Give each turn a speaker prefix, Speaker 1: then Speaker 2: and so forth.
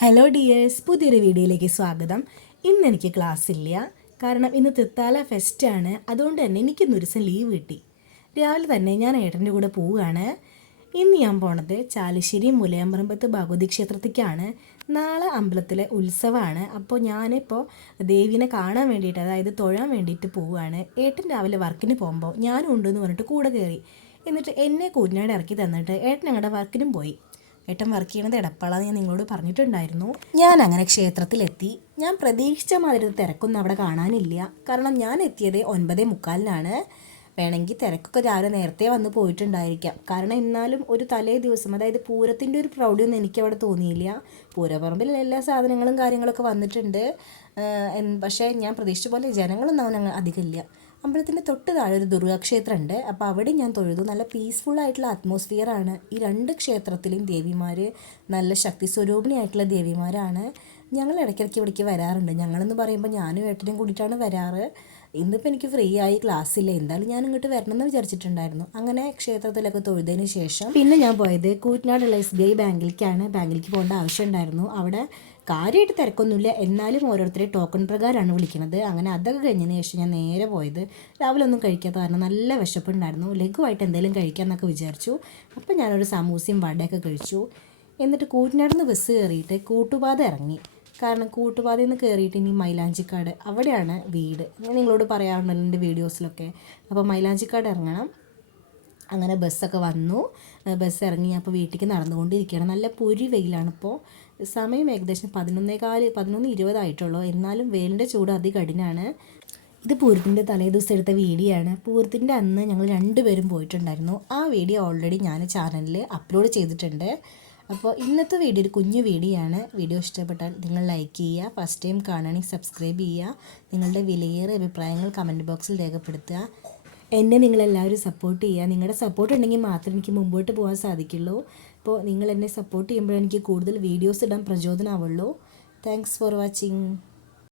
Speaker 1: Hello dears പുതിയൊരു വീഡിയോയിലേക്ക് സ്വാഗതം. ഇന്ന് എനിക്ക് ക്ലാസ് ഇല്ല. കാരണം ഇന്ന് തൃത്താല ഫെസ്റ്റാണ് അതുകൊണ്ട് തന്നെ എനിക്കിന്നൊരു ദിവസം ലീവ് കിട്ടി. രാവിലെ തന്നെ ഞാൻ ഏട്ടന്റെ കൂടെ പോവുകയാണ്. ഇന്ന് ഞാൻ പോണത് ചാലിശ്ശേരി മുലയമ്പറമ്പത്ത് ഭഗവതി ക്ഷേത്രത്തേക്കാണ് നാളെ അമ്പലത്തിലെ ഉത്സവമാണ്. അപ്പോൾ ഞാനിപ്പോൾ ദേവീനെ കാണാൻ വേണ്ടിയിട്ട് അതായത് തൊഴാൻ വേണ്ടിയിട്ട് പോവുകയാണ്. ഏട്ടൻ രാവിലെ വർക്കിന് പോകുമ്പോൾ ഞാനും ഉണ്ടെന്ന് പറഞ്ഞിട്ട് കൂടെ കയറി. എന്നിട്ട് എന്നെ കൂറ്റിനാട് ഇറക്കി തന്നിട്ട് ഏട്ടൻ ഞങ്ങളുടെ വർക്കിനും പോയി. ഏട്ടൻ വർക്ക് ചെയ്യണത് എടപ്പാളാന്ന് ഞാൻ നിങ്ങളോട് പറഞ്ഞിട്ടുണ്ടായിരുന്നു. ഞാൻ അങ്ങനെ ക്ഷേത്രത്തിലെത്തി. ഞാൻ പ്രതീക്ഷിച്ച മാതിരി തിരക്കൊന്നും അവിടെ കാണാനില്ല. കാരണം ഞാൻ എത്തിയത് ഒൻപതേ മുക്കാലിനാണ്. വേണമെങ്കിൽ തിരക്കൊക്കെ രാവിലെ നേരത്തെ വന്ന് പോയിട്ടുണ്ടായിരിക്കാം. കാരണം എന്നാലും ഒരു തലേ ദിവസം അതായത് പൂരത്തിന്റെ ഒരു പ്രൗഢിയൊന്നും എനിക്ക് അവിടെ തോന്നിയില്ല. പൂരപ്പറമ്പിൽ എല്ലാ സാധനങ്ങളും കാര്യങ്ങളൊക്കെ വന്നിട്ടുണ്ട്. പക്ഷേ ഞാൻ പ്രതീക്ഷിച്ച പോലെ ജനങ്ങളൊന്നും അവനങ്ങ് അധികമില്ല അമ്പലത്തിന്റെ തൊട്ട് താഴെ ഒരു ദുർഗാക്ഷേത്രം ഉണ്ട് അപ്പോൾ അവിടെ ഞാൻ തൊഴുതു. നല്ല പീസ്ഫുൾ ആയിട്ടുള്ള അറ്റ്മോസ്ഫിയറാണ് ഈ രണ്ട് ക്ഷേത്രത്തിലും ദേവിമാർ നല്ല ശക്തി സ്വരൂപിണിയായിട്ടുള്ള ദേവിമാരാണ്. ഞങ്ങൾ ഇടയ്ക്കിടയ്ക്ക് ഇവിടേക്ക് വരാറുണ്ട്. ഞങ്ങളെന്ന് പറയുമ്പോൾ ഞാനും ഏട്ടനും കൂടിയിട്ടാണ് വരാറ്. ഇന്നിപ്പോൾ എനിക്ക് ഫ്രീ ആയി ക്ലാസ് ഇല്ല. എന്തായാലും ഞാൻ ഇങ്ങോട്ട് വരണമെന്ന് വിചാരിച്ചിട്ടുണ്ടായിരുന്നു. അങ്ങനെ ക്ഷേത്രത്തിലൊക്കെ തൊഴുതതിന് ശേഷം പിന്നെ ഞാൻ പോയത് കൂറ്റനാടുള്ള എസ് ബി ഐ ബാങ്കിലേക്കാണ്. ബാങ്കിലേക്ക് പോകേണ്ട ആവശ്യമുണ്ടായിരുന്നു. അവിടെ കാര്യമായിട്ട് തിരക്കൊന്നുമില്ല. എന്നാലും ഓരോരുത്തരെ ടോക്കൺ പ്രകാരമാണ് വിളിക്കുന്നത്. അങ്ങനെ അതൊക്കെ കഴിഞ്ഞതിന് ശേഷം ഞാൻ നേരെ പോയത് രാവിലെ ഒന്നും കഴിക്കാത്ത കാരണം നല്ല വിശപ്പുണ്ടായിരുന്നു. ലഘുവായിട്ട് എന്തെങ്കിലും കഴിക്കാമെന്നൊക്കെ വിചാരിച്ചു. അപ്പം ഞാനൊരു സമൂസയും വടയൊക്കെ കഴിച്ചു. എന്നിട്ട് കൂറ്റനാട് നിന്ന് ബസ് കയറിയിട്ട് കൂട്ടുപാത ഇറങ്ങി. കാരണം കൂട്ടുപാതയിൽ നിന്ന് കയറിയിട്ട് ഇനി മൈലാഞ്ചിക്കാട് അവിടെയാണ് വീട്. ഞാൻ നിങ്ങളോട് പറയാറുണ്ടല്ലോ എന്റെ വീഡിയോസിലൊക്കെ. അപ്പോൾ മൈലാഞ്ചിക്കാട് ഇറങ്ങണം. അങ്ങനെ ബസ്സൊക്കെ വന്നു. ബസ് ഇറങ്ങി അപ്പോൾ വീട്ടിലേക്ക് നടന്നുകൊണ്ടിരിക്കുകയാണ്. നല്ല പൊരി വെയിലാണ് ഇപ്പോൾ. സമയം ഏകദേശം പതിനൊന്നേകാൽ പതിനൊന്ന് ഇരുപതായിട്ടുള്ളൂ. എന്നാലും വെയിലിന്റെ ചൂട് അതികഠിനാണ്. ഇത് പൂരത്തിന്റെ തലേദിവസം എടുത്ത വീഡിയോ ആണ് പൂരത്തിന്റെ അന്ന് ഞങ്ങൾ രണ്ടുപേരും പോയിട്ടുണ്ടായിരുന്നു. ആ വീഡിയോ ഓൾറെഡി ഞാൻ ചാനലിൽ അപ്ലോഡ് ചെയ്തിട്ടുണ്ട്. അപ്പോൾ ഇന്നത്തെ വീഡിയോ ഒരു കുഞ്ഞു വീഡിയോ ആണ്. വീഡിയോ ഇഷ്ടപ്പെട്ടാൽ നിങ്ങൾ ലൈക്ക് ചെയ്യുക ഫസ്റ്റ് ടൈം കാണുകയാണെങ്കിൽ സബ്സ്ക്രൈബ് ചെയ്യുക നിങ്ങളുടെ വിലയേറിയ അഭിപ്രായങ്ങൾ കമന്റ് ബോക്സിൽ രേഖപ്പെടുത്തുക. എന്നെ നിങ്ങളെല്ലാവരും സപ്പോർട്ട് ചെയ്യുക. നിങ്ങളുടെ സപ്പോർട്ട് ഉണ്ടെങ്കിൽ മാത്രമേ എനിക്ക് മുമ്പോട്ട് പോകാൻ സാധിക്കുള്ളൂ. അപ്പോൾ നിങ്ങൾ എന്നെ സപ്പോർട്ട് ചെയ്യുമ്പോൾ എനിക്ക് കൂടുതൽ വീഡിയോസ് ഇടാൻ പ്രചോദനമാവുള്ളൂ. Thanks for watching